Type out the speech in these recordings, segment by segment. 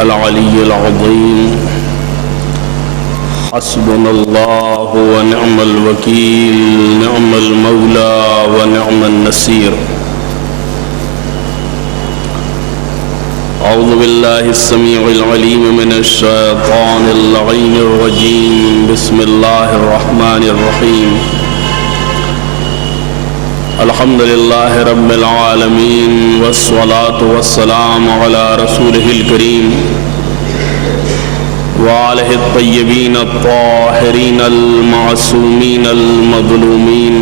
العلي العظيم. حسبنا الله ونعم الوكيل، نعم المولى ونعم النصير. أعوذ بالله السميع العليم من الشيطان اللعين الرجيم. بسم الله الرحمن الرحيم. الحمد لله رب العالمين، والصلاة والسلام على رسوله الكريم وآله الطيبين الطاهرين المعصومين المظلومين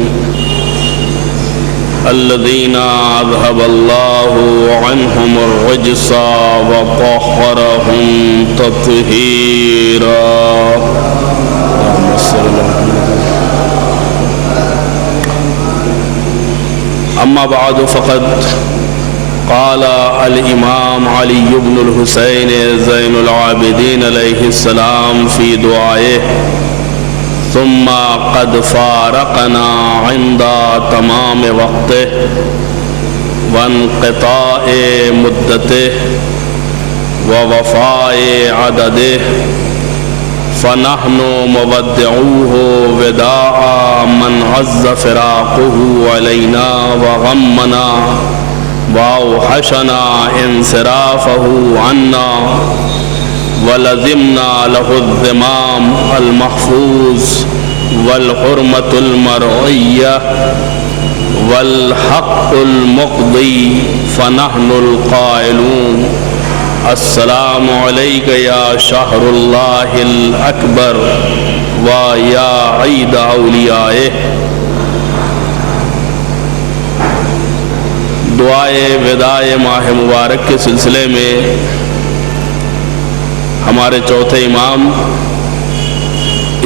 الذين أذهب الله عنهم الرجس وطهرهم تطهيرا. أما بعد فقد قال الإمام علي بن الحسين زين العابدين عليه السلام في دعائه: ثم قد فارقنا عند تمام وقته وانقطاع مدته ووفاء عدده، فنحن مودعوه وداع من عز فراقه علينا وغمنا وأوحشنا انصرافه عنا، ولزمنا له الذمام المحفوظ والحرمة المرعية والحق المقضي، فنحن القائلون: السلام عليك يا شهر الله الأكبر ويا عيد أوليائه. دعائے وداع ماہ مبارک کے سلسلے میں ہمارے چوتھے امام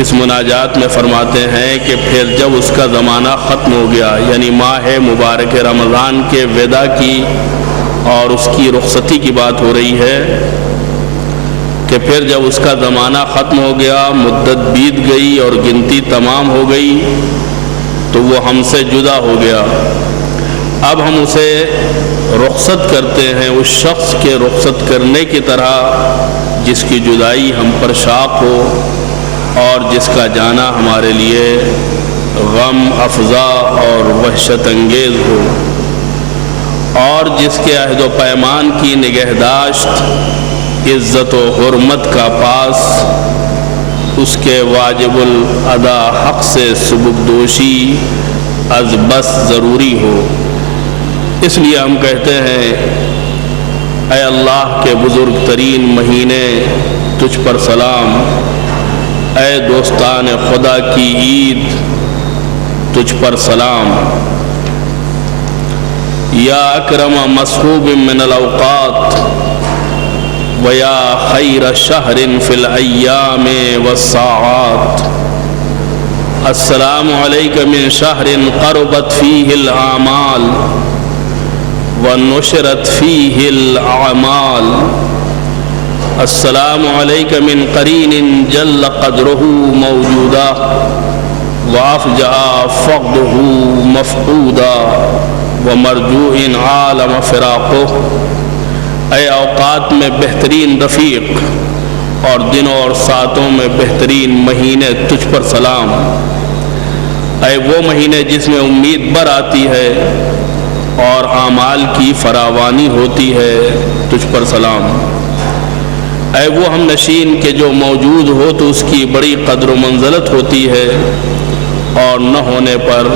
اس مناجات میں فرماتے ہیں کہ پھر جب اس کا زمانہ ختم ہو گیا، یعنی ماہ مبارک رمضان کے وداع کی اور اس کی رخصتی کی بات ہو رہی ہے، کہ پھر جب اس کا زمانہ ختم ہو گیا، مدت بیت گئی اور گنتی تمام ہو گئی، تو وہ ہم سے جدا ہو گیا. اب ہم اسے رخصت کرتے ہیں اس شخص کے رخصت کرنے کی طرح جس کی جدائی ہم پر شاق ہو اور جس کا جانا ہمارے لیے غم افزا اور وحشت انگیز ہو، اور جس کے عہد و پیمان کی نگہداشت عزت و حرمت کا پاس اس کے واجب الادا حق سے سبکدوشی از بس ضروری ہو. اس لیے ہم کہتے ہیں: اے اللہ کے بزرگ ترین مہینے، تجھ پر سلام. اے دوستان خدا کی عید، تجھ پر سلام. یا اکرم مصحوب من الاوقات ویا خیر شہر فی الایام والساعات، السلام علیک من شہر قربت فیہ الاعمال ونشرت فیہ الاعمال، السلام علیک من قرین جل قدرہ موجودا وافجع فقدہ مفقودا ومرجوع عالم فراقہ. اے اوقات میں بہترین رفیق اور دنوں اور ساعتوں میں بہترین مہینے، تجھ پر سلام. اے وہ مہینے جس میں امید بر آتی ہے اور اعمال کی فراوانی ہوتی ہے، تجھ پر سلام. اے وہ ہم نشین کہ جو موجود ہو تو اس کی بڑی قدر و منزلت ہوتی ہے اور نہ ہونے پر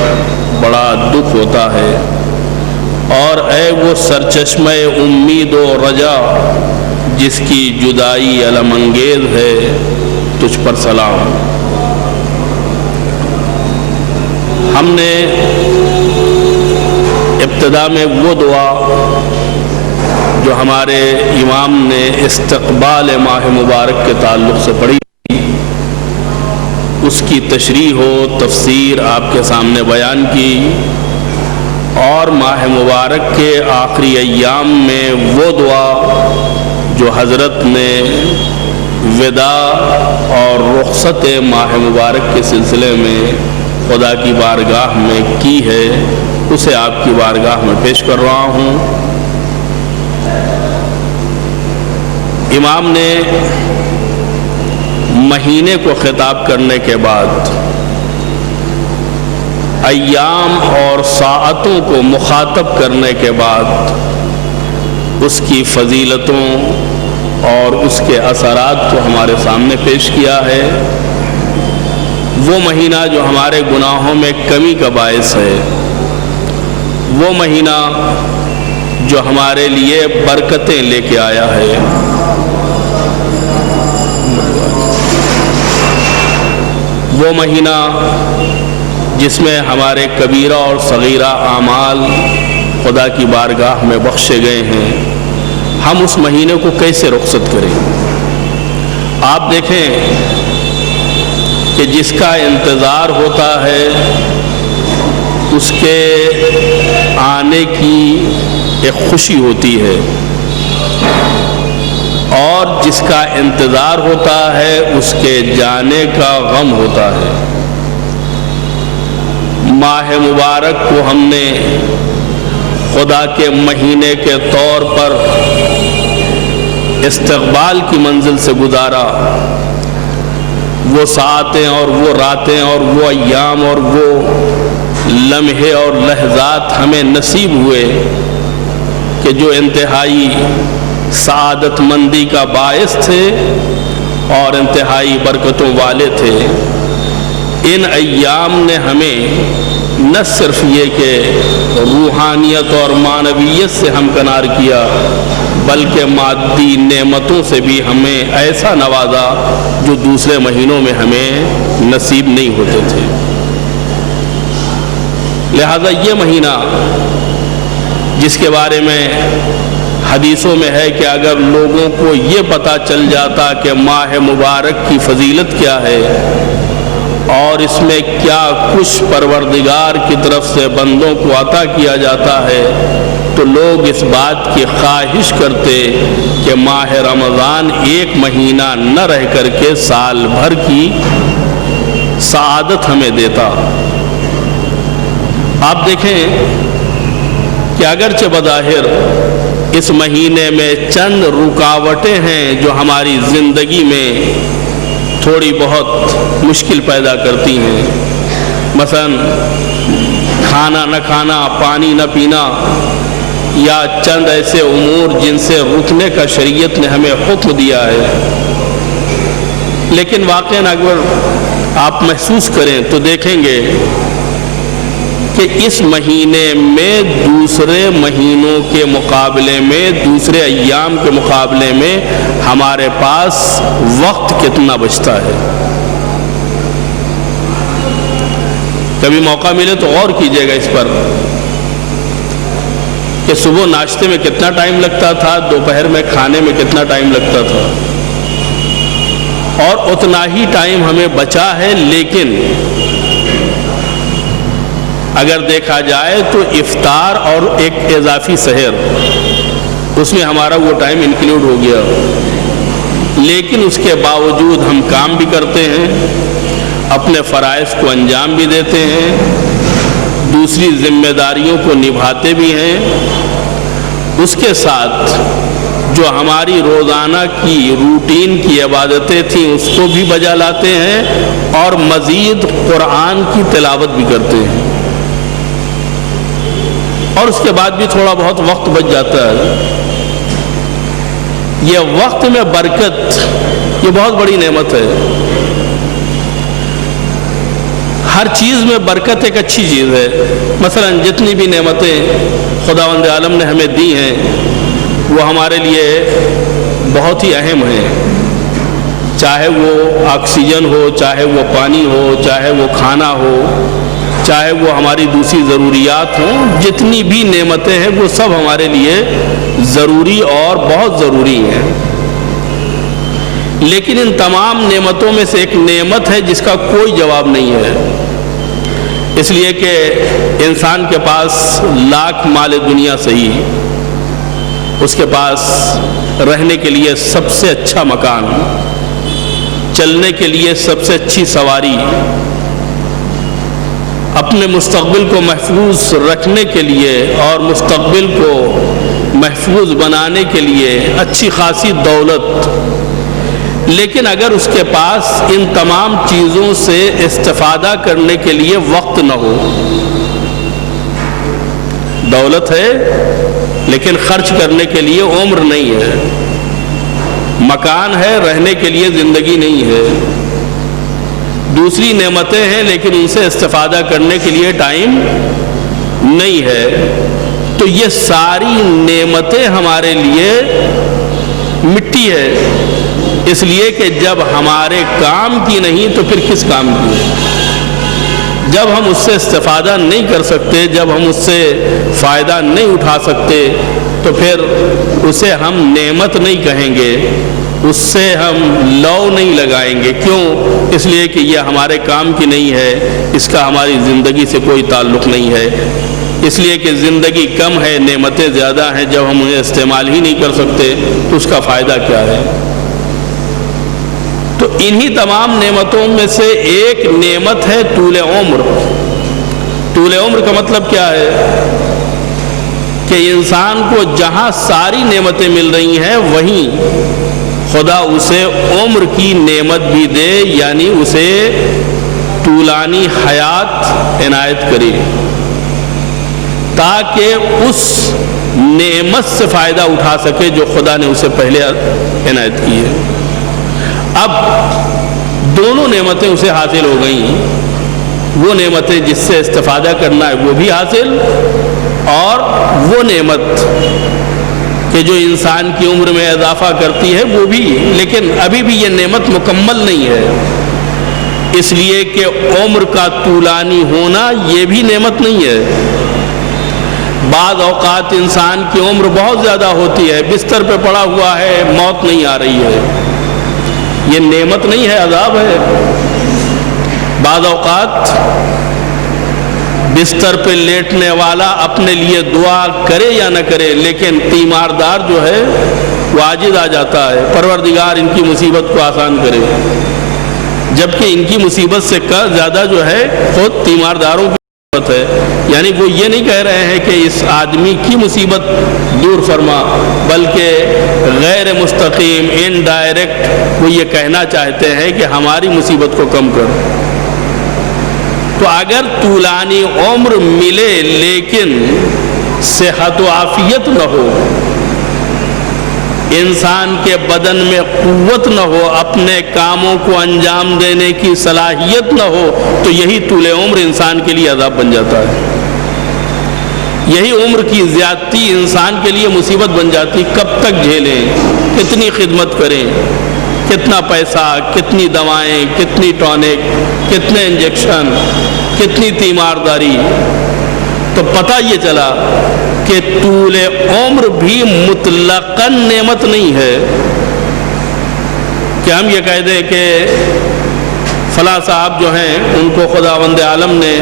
بڑا دکھ ہوتا ہے. اور اے وہ سرچشمہ امید و رجا جس کی جدائی الم انگیز ہے، تجھ پر سلام. ہم نے ابتدا میں وہ دعا جو ہمارے امام نے استقبال ماہ مبارک کے تعلق سے پڑھی، اس کی تشریح و تفسیر آپ کے سامنے بیان کی، اور ماہ مبارک کے آخری ایام میں وہ دعا جو حضرت نے وداع اور رخصت ماہ مبارک کے سلسلے میں خدا کی بارگاہ میں کی ہے، اسے آپ کی بارگاہ میں پیش کر رہا ہوں. امام نے مہینے کو خطاب کرنے کے بعد ایام اور ساعتوں کو مخاطب کرنے کے بعد اس کی فضیلتوں اور اس کے اثرات کو ہمارے سامنے پیش کیا ہے۔ وہ مہینہ جو ہمارے گناہوں میں کمی کا باعث ہے، وہ مہینہ جو ہمارے لیے برکتیں لے کے آیا ہے، وہ مہینہ جس میں ہمارے کبیرہ اور صغیرہ اعمال خدا کی بارگاہ میں بخشے گئے ہیں، ہم اس مہینے کو کیسے رخصت کریں؟ آپ دیکھیں کہ جس کا انتظار ہوتا ہے اس کے آنے کی ایک خوشی ہوتی ہے، اور جس کا انتظار ہوتا ہے اس کے جانے کا غم ہوتا ہے۔ ماہ مبارک کو ہم نے خدا کے مہینے کے طور پر استقبال کی منزل سے گزارا۔ وہ ساعتیں اور وہ راتیں اور وہ ایام اور وہ لمحے اور لحظات ہمیں نصیب ہوئے کہ جو انتہائی سعادت مندی کا باعث تھے اور انتہائی برکتوں والے تھے۔ ان ایام نے ہمیں نہ صرف یہ کہ روحانیت اور معنویت سے ہمکنار کیا، بلکہ مادی نعمتوں سے بھی ہمیں ایسا نوازا جو دوسرے مہینوں میں ہمیں نصیب نہیں ہوتے تھے۔ لہذا یہ مہینہ جس کے بارے میں حدیثوں میں ہے کہ اگر لوگوں کو یہ پتہ چل جاتا کہ ماہ مبارک کی فضیلت کیا ہے اور اس میں کیا کچھ پروردگار کی طرف سے بندوں کو عطا کیا جاتا ہے، تو لوگ اس بات کی خواہش کرتے کہ ماہ رمضان ایک مہینہ نہ رہ کر کے سال بھر کی سعادت ہمیں دیتا۔ آپ دیکھیں کہ اگرچہ بظاہر اس مہینے میں چند رکاوٹیں ہیں جو ہماری زندگی میں تھوڑی بہت مشکل پیدا کرتی ہیں، مثلا کھانا نہ کھانا، پانی نہ پینا، یا چند ایسے امور جن سے رکنے کا شریعت نے ہمیں حکم دیا ہے، لیکن واقعاً اگر آپ محسوس کریں تو دیکھیں گے کہ اس مہینے میں دوسرے مہینوں کے مقابلے میں، دوسرے ایام کے مقابلے میں ہمارے پاس وقت کتنا بچتا ہے۔ کبھی موقع ملے تو غور کیجئے گا اس پر کہ صبح ناشتے میں کتنا ٹائم لگتا تھا، دوپہر میں کھانے میں کتنا ٹائم لگتا تھا، اور اتنا ہی ٹائم ہمیں بچا ہے، لیکن اگر دیکھا جائے تو افطار اور ایک اضافی سحر، اس میں ہمارا وہ ٹائم انکلوڈ ہو گیا، لیکن اس کے باوجود ہم کام بھی کرتے ہیں، اپنے فرائض کو انجام بھی دیتے ہیں، دوسری ذمہ داریوں کو نبھاتے بھی ہیں، اس کے ساتھ جو ہماری روزانہ کی روٹین کی عبادتیں تھیں اس کو بھی بجا لاتے ہیں، اور مزید قرآن کی تلاوت بھی کرتے ہیں، اور اس کے بعد بھی تھوڑا بہت وقت بچ جاتا ہے۔ یہ وقت میں برکت یہ بہت بڑی نعمت ہے۔ ہر چیز میں برکت ایک اچھی چیز ہے۔ مثلا جتنی بھی نعمتیں خداوند عالم نے ہمیں دی ہیں وہ ہمارے لیے بہت ہی اہم ہیں، چاہے وہ آکسیجن ہو، چاہے وہ پانی ہو، چاہے وہ کھانا ہو، چاہے وہ ہماری دوسری ضروریات ہوں، جتنی بھی نعمتیں ہیں وہ سب ہمارے لیے ضروری اور بہت ضروری ہیں۔ لیکن ان تمام نعمتوں میں سے ایک نعمت ہے جس کا کوئی جواب نہیں ہے، اس لیے کہ انسان کے پاس لاکھ مال دنیا صحیح، اس کے پاس رہنے کے لیے سب سے اچھا مکان، چلنے کے لیے سب سے اچھی سواری، اپنے مستقبل کو محفوظ رکھنے کے لیے اور مستقبل کو محفوظ بنانے کے لیے اچھی خاصی دولت، لیکن اگر اس کے پاس ان تمام چیزوں سے استفادہ کرنے کے لیے وقت نہ ہو، دولت ہے لیکن خرچ کرنے کے لیے عمر نہیں ہے، مکان ہے رہنے کے لیے زندگی نہیں ہے، دوسری نعمتیں ہیں لیکن ان سے استفادہ کرنے کے لیے ٹائم نہیں ہے، تو یہ ساری نعمتیں ہمارے لیے مٹی ہے، اس لیے کہ جب ہمارے کام کی نہیں تو پھر کس کام کی؟ جب ہم اس سے استفادہ نہیں کر سکتے، جب ہم اس سے فائدہ نہیں اٹھا سکتے، تو پھر اسے ہم نعمت نہیں کہیں گے، اس سے ہم لو نہیں لگائیں گے۔ کیوں؟ اس لیے کہ یہ ہمارے کام کی نہیں ہے، اس کا ہماری زندگی سے کوئی تعلق نہیں ہے، اس لیے کہ زندگی کم ہے، نعمتیں زیادہ ہیں، جب ہم انہیں استعمال ہی نہیں کر سکتے تو اس کا فائدہ کیا ہے؟ تو انہی تمام نعمتوں میں سے ایک نعمت ہے طول عمر۔ طول عمر کا مطلب کیا ہے؟ کہ انسان کو جہاں ساری نعمتیں مل رہی ہیں وہیں خدا اسے عمر کی نعمت بھی دے، یعنی اسے طولانی حیات عنایت کرے، تاکہ اس نعمت سے فائدہ اٹھا سکے جو خدا نے اسے پہلے عنایت کی ہے۔ اب دونوں نعمتیں اسے حاصل ہو گئیں، وہ نعمتیں جس سے استفادہ کرنا ہے وہ بھی حاصل، اور وہ نعمت کہ جو انسان کی عمر میں اضافہ کرتی ہے وہ بھی، لیکن ابھی بھی یہ نعمت مکمل نہیں ہے، اس لیے کہ عمر کا طولانی ہونا یہ بھی نعمت نہیں ہے۔ بعض اوقات انسان کی عمر بہت زیادہ ہوتی ہے، بستر پہ پڑا ہوا ہے، موت نہیں آ رہی ہے، یہ نعمت نہیں ہے، عذاب ہے۔ بعض اوقات بستر پہ لیٹنے والا اپنے لیے دعا کرے یا نہ کرے، لیکن تیماردار جو ہے وہ عاجز آ جاتا ہے، پروردگار ان کی مصیبت کو آسان کرے، جبکہ ان کی مصیبت سے زیادہ جو ہے خود تیمارداروں کی مصیبت ہے۔ یعنی وہ یہ نہیں کہہ رہے ہیں کہ اس آدمی کی مصیبت دور فرما، بلکہ غیر مستقیم انڈائریکٹ وہ یہ کہنا چاہتے ہیں کہ ہماری مصیبت کو کم کر۔ تو اگر طولانی عمر ملے لیکن صحت و عافیت نہ ہو، انسان کے بدن میں قوت نہ ہو، اپنے کاموں کو انجام دینے کی صلاحیت نہ ہو، تو یہی طول عمر انسان کے لیے عذاب بن جاتا ہے، یہی عمر کی زیادتی انسان کے لیے مصیبت بن جاتی۔ کب تک جھیلیں، کتنی خدمت کریں، کتنا پیسہ، کتنی دوائیں، کتنی ٹونک، کتنے انجیکشن، کتنی تیمارداری۔ تو پتہ یہ چلا کہ طول عمر بھی مطلقاً نعمت نہیں ہے کہ ہم یہ کہہ دیں کہ فلاں صاحب جو ہیں ان کو خداوند عالم نے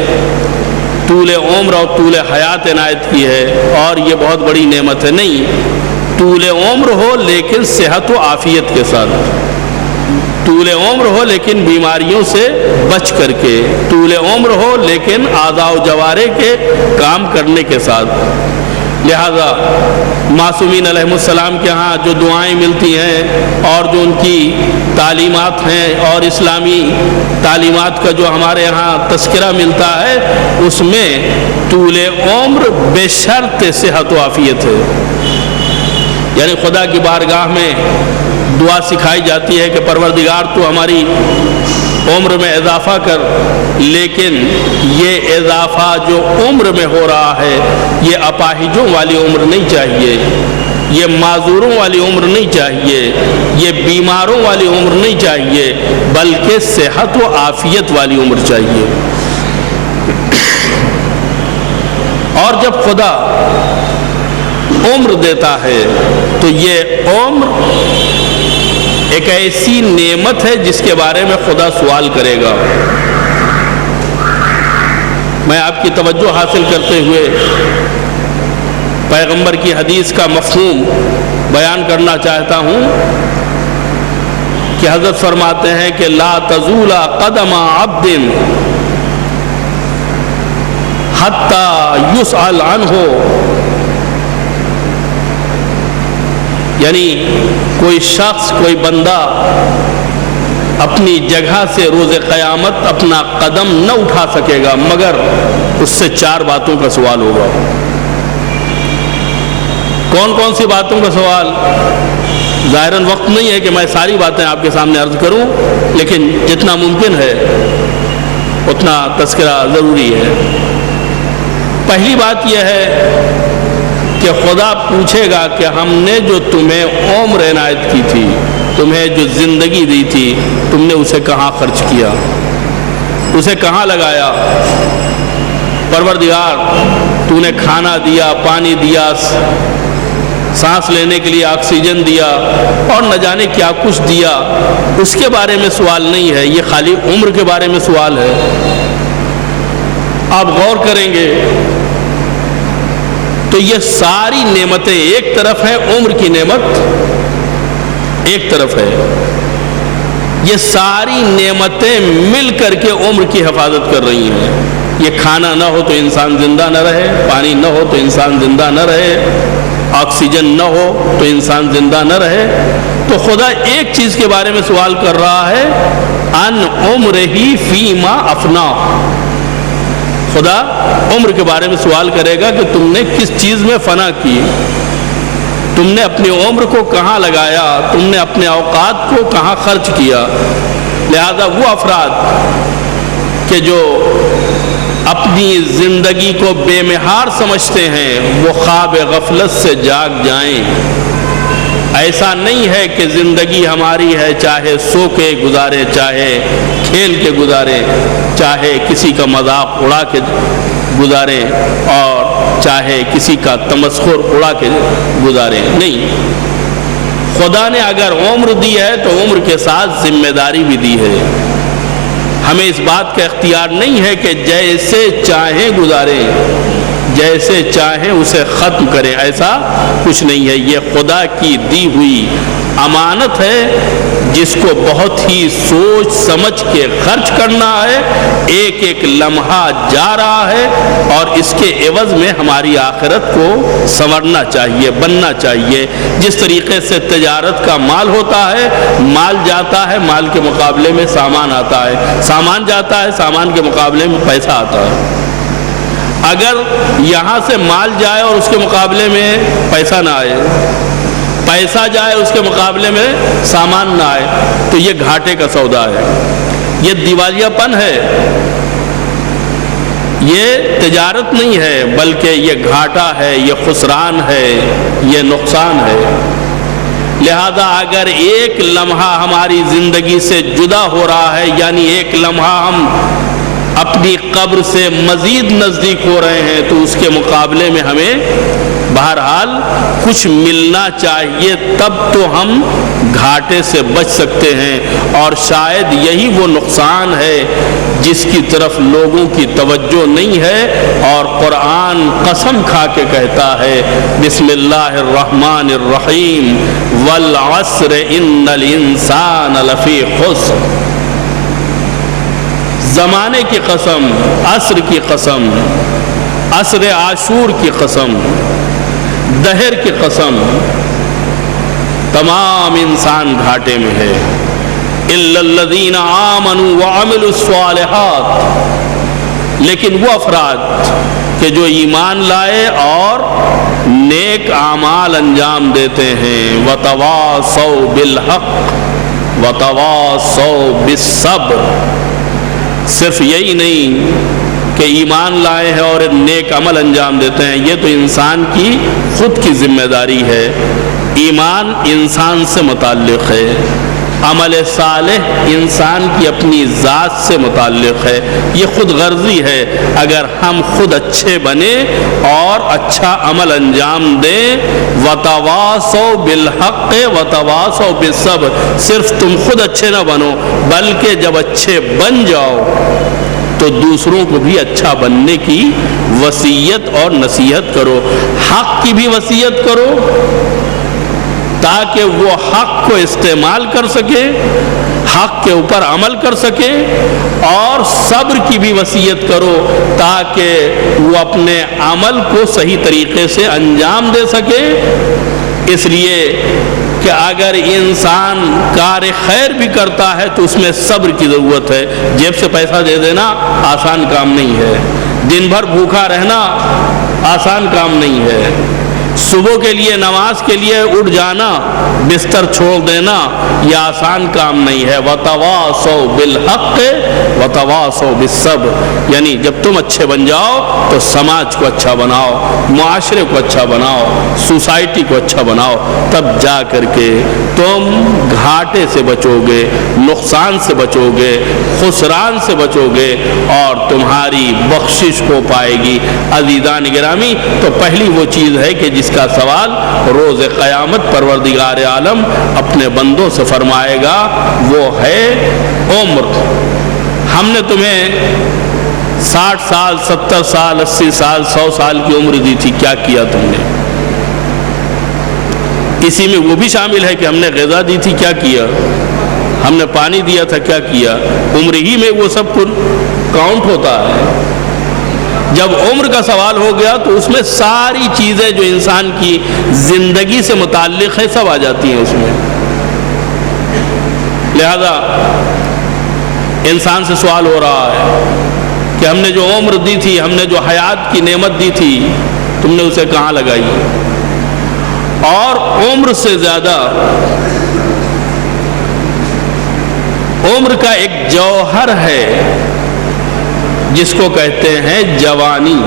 طول عمر اور طول حیات عنایت کی ہے اور یہ بہت بڑی نعمت ہے۔ نہیں، طول عمر ہو لیکن صحت و عافیت کے ساتھ، طول عمر ہو لیکن بیماریوں سے بچ کر کے، طول عمر ہو لیکن اعضاء و جوارح کے کام کرنے کے ساتھ۔ لہذا معصومین علیہ السلام کے ہاں جو دعائیں ملتی ہیں اور جو ان کی تعلیمات ہیں اور اسلامی تعلیمات کا جو ہمارے ہاں تذکرہ ملتا ہے، اس میں طول عمر بشرط صحت و عافیت ہے۔ یعنی خدا کی بارگاہ میں دعا سکھائی جاتی ہے کہ پروردگار تو ہماری عمر میں اضافہ کر، لیکن یہ اضافہ جو عمر میں ہو رہا ہے یہ اپاہجوں والی عمر نہیں چاہیے، یہ معذوروں والی عمر نہیں چاہیے، یہ بیماروں والی عمر نہیں چاہیے، بلکہ صحت و عافیت والی عمر چاہیے۔ اور جب خدا عمر دیتا ہے تو یہ عمر ایک ایسی نعمت ہے جس کے بارے میں خدا سوال کرے گا۔ میں آپ کی توجہ حاصل کرتے ہوئے پیغمبر کی حدیث کا مفہوم بیان کرنا چاہتا ہوں کہ حضرت فرماتے ہیں کہ لا تزول قدم عبد حتی یسأل عنہ یعنی کوئی شخص، کوئی بندہ اپنی جگہ سے روز قیامت اپنا قدم نہ اٹھا سکے گا مگر اس سے 4 باتوں کا سوال ہوگا۔ کون کون سی باتوں کا سوال؟ ظاہراً وقت نہیں ہے کہ میں ساری باتیں آپ کے سامنے عرض کروں، لیکن جتنا ممکن ہے اتنا تذکرہ ضروری ہے۔ پہلی بات یہ ہے کہ خدا پوچھے گا کہ ہم نے جو تمہیں عمر عنایت کی تھی، تمہیں جو زندگی دی تھی، تم نے اسے کہاں خرچ کیا، اسے کہاں لگایا؟ پروردگار، تو نے کھانا دیا، پانی دیا، سانس لینے کے لیے آکسیجن دیا اور نہ جانے کیا کچھ دیا، اس کے بارے میں سوال نہیں ہے، یہ خالی عمر کے بارے میں سوال ہے۔ آپ غور کریں گے تو یہ ساری نعمتیں ایک طرف ہیں، عمر کی نعمت ایک طرف ہے، یہ ساری نعمتیں مل کر کے عمر کی حفاظت کر رہی ہیں۔ یہ کھانا نہ ہو تو انسان زندہ نہ رہے، پانی نہ ہو تو انسان زندہ نہ رہے، آکسیجن نہ ہو تو انسان زندہ نہ رہے۔ تو خدا ایک چیز کے بارے میں سوال کر رہا ہے، ان عمرہ فیما افنا۔ خدا عمر کے بارے میں سوال کرے گا کہ تم نے کس چیز میں فنا کی، تم نے اپنی عمر کو کہاں لگایا، تم نے اپنے اوقات کو کہاں خرچ کیا۔ لہذا وہ افراد کہ جو اپنی زندگی کو بے مہار سمجھتے ہیں وہ خواب غفلت سے جاگ جائیں۔ ایسا نہیں ہے کہ زندگی ہماری ہے چاہے سو کے گزارے، چاہے کھیل کے گزارے، چاہے کسی کا مذاق اڑا کے گزارے اور چاہے کسی کا تمسخر اڑا کے گزارے۔ نہیں، خدا نے اگر عمر دی ہے تو عمر کے ساتھ ذمہ داری بھی دی ہے۔ ہمیں اس بات کا اختیار نہیں ہے کہ جیسے چاہیں گزاریں، جیسے چاہیں اسے ختم کریں، ایسا کچھ نہیں ہے۔ یہ خدا کی دی ہوئی امانت ہے جس کو بہت ہی سوچ سمجھ کے خرچ کرنا ہے۔ ایک ایک لمحہ جا رہا ہے اور اس کے عوض میں ہماری آخرت کو سنورنا چاہیے، بننا چاہیے۔ جس طریقے سے تجارت کا مال ہوتا ہے، مال جاتا ہے، مال کے مقابلے میں سامان آتا ہے، سامان جاتا ہے، سامان کے مقابلے میں پیسہ آتا ہے۔ اگر یہاں سے مال جائے اور اس کے مقابلے میں پیسہ نہ آئے، پیسہ جائے اس کے مقابلے میں سامان نہ آئے، تو یہ گھاٹے کا سودا ہے، یہ دیوالیہ پن ہے، یہ تجارت نہیں ہے بلکہ یہ گھاٹا ہے، یہ خسران ہے، یہ نقصان ہے۔ لہذا اگر ایک لمحہ ہماری زندگی سے جدا ہو رہا ہے، یعنی ایک لمحہ ہم اپنی قبر سے مزید نزدیک ہو رہے ہیں، تو اس کے مقابلے میں ہمیں بہرحال کچھ ملنا چاہیے، تب تو ہم گھاٹے سے بچ سکتے ہیں۔ اور شاید یہی وہ نقصان ہے جس کی طرف لوگوں کی توجہ نہیں ہے، اور قرآن قسم کھا کے کہتا ہے، بسم اللہ الرحمن الرحیم، والعصر ان الانسان لفی خسر۔ زمانے کی قسم، عصر کی قسم، عصر عاشور کی قسم، دہر کی قسم، تمام انسان گھاٹے میں ہے۔ الا الذین آمنوا وعملوا الصالحات، لیکن وہ افراد کہ جو ایمان لائے اور نیک اعمال انجام دیتے ہیں، وتواصوا بالحق وتواصوا بالصبر۔ صرف یہی نہیں کہ ایمان لائے ہیں اور نیک عمل انجام دیتے ہیں، یہ تو انسان کی خود کی ذمہ داری ہے۔ ایمان انسان سے متعلق ہے، عمل صالح انسان کی اپنی ذات سے متعلق ہے، یہ خود غرضی ہے۔ اگر ہم خود اچھے بنے اور اچھا عمل انجام دیں، وتواصوا بالحق وتواصوا بالصبر، صرف تم خود اچھے نہ بنو بلکہ جب اچھے بن جاؤ تو دوسروں کو بھی اچھا بننے کی وصیت اور نصیحت کرو، حق کی بھی وصیت کرو تاکہ وہ حق کو استعمال کر سکے، حق کے اوپر عمل کر سکے، اور صبر کی بھی وصیت کرو تاکہ وہ اپنے عمل کو صحیح طریقے سے انجام دے سکے۔ اس لیے کہ اگر انسان کار خیر بھی کرتا ہے تو اس میں صبر کی ضرورت ہے. جیب سے پیسہ دے دینا آسان کام نہیں ہے. دن بھر بھوکا رہنا آسان کام نہیں ہے. صبح کے لیے نماز کے لیے اٹھ جانا، بستر چھوڑ دینا، یہ آسان کام نہیں ہے. وَتَوَاصَوْا بِالْحَقِّ وَتَوَاصَوْا بِالصَّبْرِ، یعنی جب تم اچھے بن جاؤ تو سماج کو اچھا بناؤ، معاشرے کو اچھا بناؤ، سوسائٹی کو اچھا بناؤ، تب جا کر کے تم گھاٹے سے بچو گے، نقصان سے بچو گے، خسران سے بچو گے اور تمہاری بخشش ہو پائے گی. عزیزان گرامی، تو پہلی وہ چیز ہے کہ جس کا سوال روز قیامت پروردگار عالم اپنے بندوں سے فرمائے گا وہ ہے عمر. ہم نے تمہیں 60 سال 70 سال 80 سال 100 سال کی عمر دی تھی، کیا کیا تم نے؟ اسی میں وہ بھی شامل ہے کہ ہم نے غذا دی تھی، کیا کیا؟ ہم نے پانی دیا تھا، کیا کیا؟ عمر ہی میں وہ سب کاؤنٹ ہوتا ہے. جب عمر کا سوال ہو گیا تو اس میں ساری چیزیں جو انسان کی زندگی سے متعلق ہے سب آ جاتی ہیں اس میں. لہذا انسان سے سوال ہو رہا ہے کہ ہم نے جو عمر دی تھی، ہم نے جو حیات کی نعمت دی تھی، تم نے اسے کہاں لگائی؟ اور عمر سے زیادہ عمر کا ایک جوہر ہے جس کو کہتے ہیں جوانی.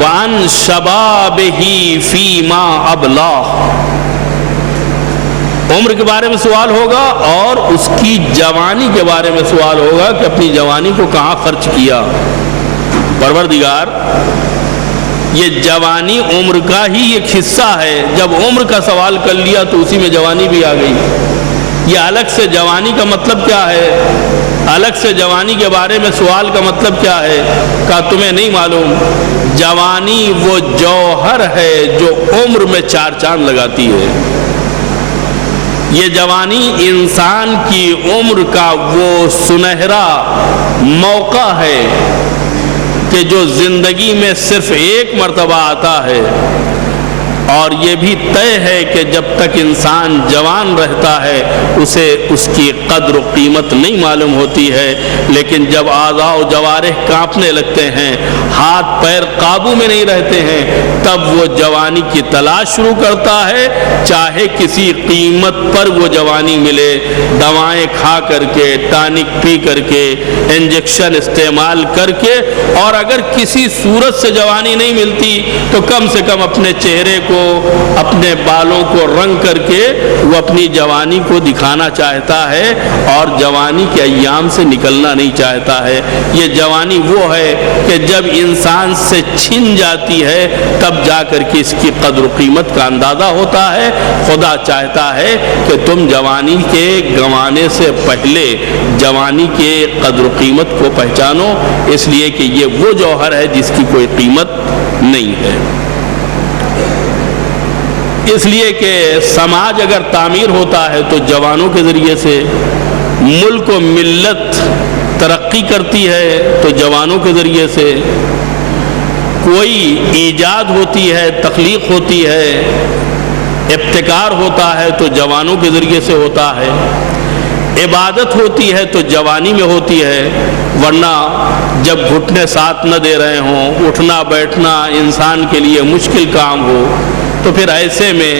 وَعَنْ شَبَابِهِ فِي مَا أَبْلَاهُ، عمر کے بارے میں سوال ہوگا اور اس کی جوانی کے بارے میں سوال ہوگا کہ اپنی جوانی کو کہاں خرچ کیا. پروردگار، یہ جوانی عمر کا ہی ایک حصہ ہے. جب عمر کا سوال کر لیا تو اسی میں جوانی بھی آ گئی. یہ الگ سے جوانی کا مطلب کیا ہے؟ الگ سے جوانی کے بارے میں سوال کا مطلب کیا ہے؟ کہا تمہیں نہیں معلوم، جوانی وہ جوہر ہے جو عمر میں 4 چاند لگاتی ہے. یہ جوانی انسان کی عمر کا وہ سنہرا موقع ہے کہ جو زندگی میں صرف ایک مرتبہ آتا ہے، اور یہ بھی طے ہے کہ جب تک انسان جوان رہتا ہے اسے اس کی قدر و قیمت نہیں معلوم ہوتی ہے. لیکن جب اعضاء و جوارح کانپنے لگتے ہیں، ہاتھ پیر قابو میں نہیں رہتے ہیں، تب وہ جوانی کی تلاش شروع کرتا ہے. چاہے کسی قیمت پر وہ جوانی ملے، دوائیں کھا کر کے، ٹانک پی کر کے، انجیکشن استعمال کر کے، اور اگر کسی صورت سے جوانی نہیں ملتی تو کم سے کم اپنے چہرے کو، اپنے بالوں کو رنگ کر کے وہ اپنی جوانی کو دکھانا چاہتا ہے اور جوانی کے ایام سے نکلنا نہیں چاہتا ہے. یہ جوانی وہ ہے کہ جب انسان سے چھن جاتی ہے تب جا کر کے اس کی قدر و قیمت کا اندازہ ہوتا ہے. خدا چاہتا ہے کہ تم جوانی کے گنوانے سے پہلے جوانی کے قدر و قیمت کو پہچانو، اس لیے کہ یہ وہ جوہر ہے جس کی کوئی قیمت نہیں ہے. اس لیے کہ سماج اگر تعمیر ہوتا ہے تو جوانوں کے ذریعے سے، ملک و ملت ترقی کرتی ہے تو جوانوں کے ذریعے سے، کوئی ایجاد ہوتی ہے، تخلیق ہوتی ہے، ابتکار ہوتا ہے تو جوانوں کے ذریعے سے ہوتا ہے. عبادت ہوتی ہے تو جوانی میں ہوتی ہے، ورنہ جب گھٹنے ساتھ نہ دے رہے ہوں، اٹھنا بیٹھنا انسان کے لیے مشکل کام ہو، تو پھر ایسے میں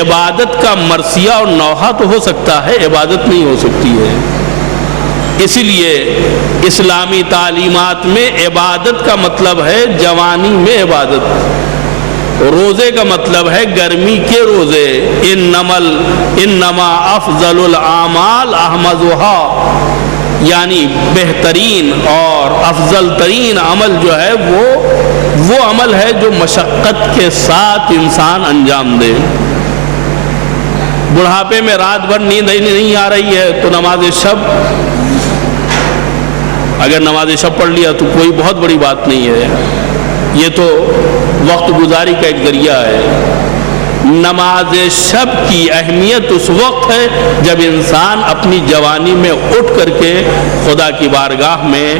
عبادت کا مرثیہ اور نوحہ تو ہو سکتا ہے، عبادت نہیں ہو سکتی ہے. اسی لیے اسلامی تعلیمات میں عبادت کا مطلب ہے جوانی میں عبادت، روزے کا مطلب ہے گرمی کے روزے. انما افضل الاعمال احمدها، یعنی بہترین اور افضل ترین عمل جو ہے وہ عمل ہے جو مشقت کے ساتھ انسان انجام دے. بڑھاپے میں رات بھر نیند نہیں آ رہی ہے تو نماز شب، اگر نماز شب پڑھ لیا تو کوئی بہت بڑی بات نہیں ہے، یہ تو وقت گزاری کا ایک ذریعہ ہے. نماز شب کی اہمیت اس وقت ہے جب انسان اپنی جوانی میں اٹھ کر کے خدا کی بارگاہ میں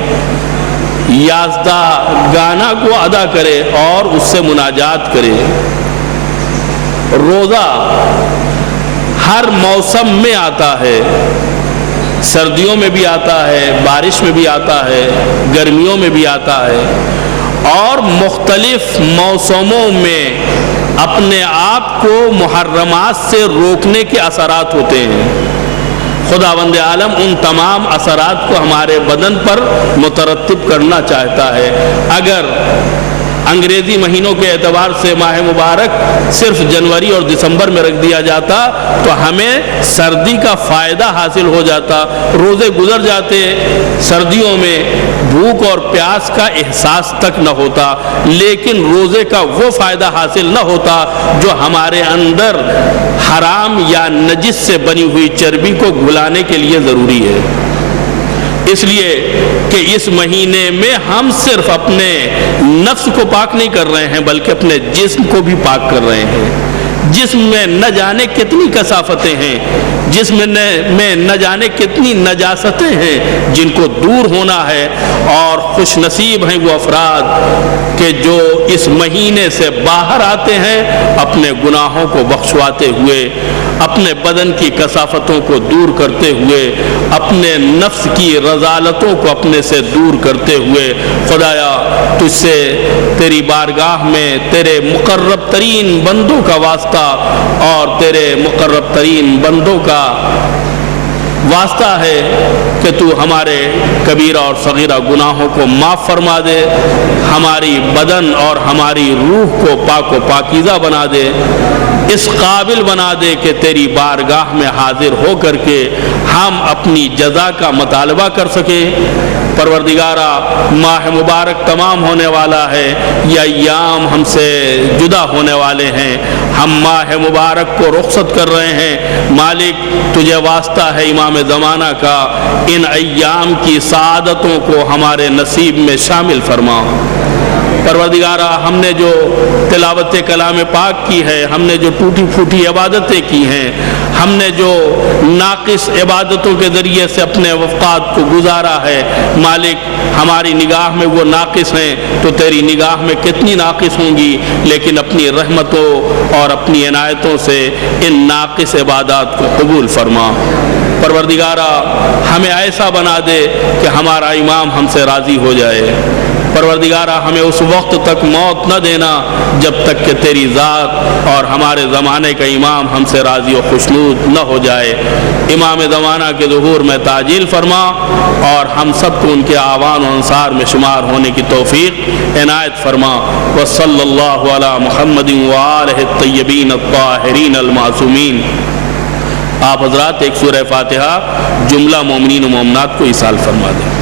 یازدہ گانا کو ادا کرے اور اس سے مناجات کرے۔ روزہ ہر موسم میں آتا ہے، سردیوں میں بھی آتا ہے، بارش میں بھی آتا ہے، گرمیوں میں بھی آتا ہے، اور مختلف موسموں میں اپنے آپ کو محرمات سے روکنے کے اثرات ہوتے ہیں۔ خداوند عالم ان تمام اثرات کو ہمارے بدن پر مترتب کرنا چاہتا ہے۔ اگر انگریزی مہینوں کے اعتبار سے ماہ مبارک صرف جنوری اور دسمبر میں رکھ دیا جاتا تو ہمیں سردی کا فائدہ حاصل ہو جاتا، روزے گزر جاتے، سردیوں میں بھوک اور پیاس کا احساس تک نہ ہوتا، لیکن روزے کا وہ فائدہ حاصل نہ ہوتا جو ہمارے اندر حرام یا نجس سے بنی ہوئی چربی کو گھلانے کے لیے ضروری ہے۔ اس لیے کہ اس مہینے میں ہم صرف اپنے نفس کو پاک نہیں کر رہے ہیں بلکہ اپنے جسم کو بھی پاک کر رہے ہیں۔ جسم میں نہ جانے کتنی کثافتیں ہیں، جسم میں نہ جانے کتنی نجاستیں ہیں جن کو دور ہونا ہے، اور خوش نصیب ہیں وہ افراد کہ جو اس مہینے سے باہر آتے ہیں اپنے گناہوں کو بخشواتے ہوئے، اپنے بدن کی کثافتوں کو دور کرتے ہوئے، اپنے نفس کی رذالتوں کو اپنے سے دور کرتے ہوئے۔ خدایا تجھ سے تیری بارگاہ میں تیرے مقرب ترین بندوں کا واسطہ اور تیرے مقرب ترین بندوں کا واسطہ ہے کہ تو ہمارے کبیرہ اور صغیرہ گناہوں کو معاف فرما دے، ہماری بدن اور ہماری روح کو پاک و پاکیزہ بنا دے، اس قابل بنا دے کہ تیری بارگاہ میں حاضر ہو کر کے ہم اپنی جزا کا مطالبہ کر سکیں۔ پروردگارہ ماہ مبارک تمام ہونے والا ہے، یہ ایام ہم سے جدا ہونے والے ہیں، ہم ماہ مبارک کو رخصت کر رہے ہیں۔ مالک تجھے واسطہ ہے امام زمانہ کا، ان ایام کی سعادتوں کو ہمارے نصیب میں شامل فرما۔ پروردگارہ ہم نے جو تلاوت کلام پاک کی ہے، ہم نے جو ٹوٹی پھوٹی عبادتیں کی ہیں، ہم نے جو ناقص عبادتوں کے ذریعے سے اپنے اوقات کو گزارا ہے، مالک ہماری نگاہ میں وہ ناقص ہیں تو تیری نگاہ میں کتنی ناقص ہوں گی، لیکن اپنی رحمتوں اور اپنی عنایتوں سے ان ناقص عبادات کو قبول فرما۔ پروردگارہ ہمیں ایسا بنا دے کہ ہمارا امام ہم سے راضی ہو جائے۔ پروردگارہ ہمیں اس وقت تک موت نہ دینا جب تک کہ تیری ذات اور ہمارے زمانے کا امام ہم سے راضی و خوشنود نہ ہو جائے۔ امام زمانہ کے ظہور میں تعجیل فرما اور ہم سب کو ان کے آوان و انصار میں شمار ہونے کی توفیق عنایت فرما۔ وصلی اللہ علی محمد وآلہ الطیبین الطاہرین المعصومین۔ آپ حضرات ایک سورہ فاتحہ جملہ مومنین و مومنات کو ایصال فرما دیں۔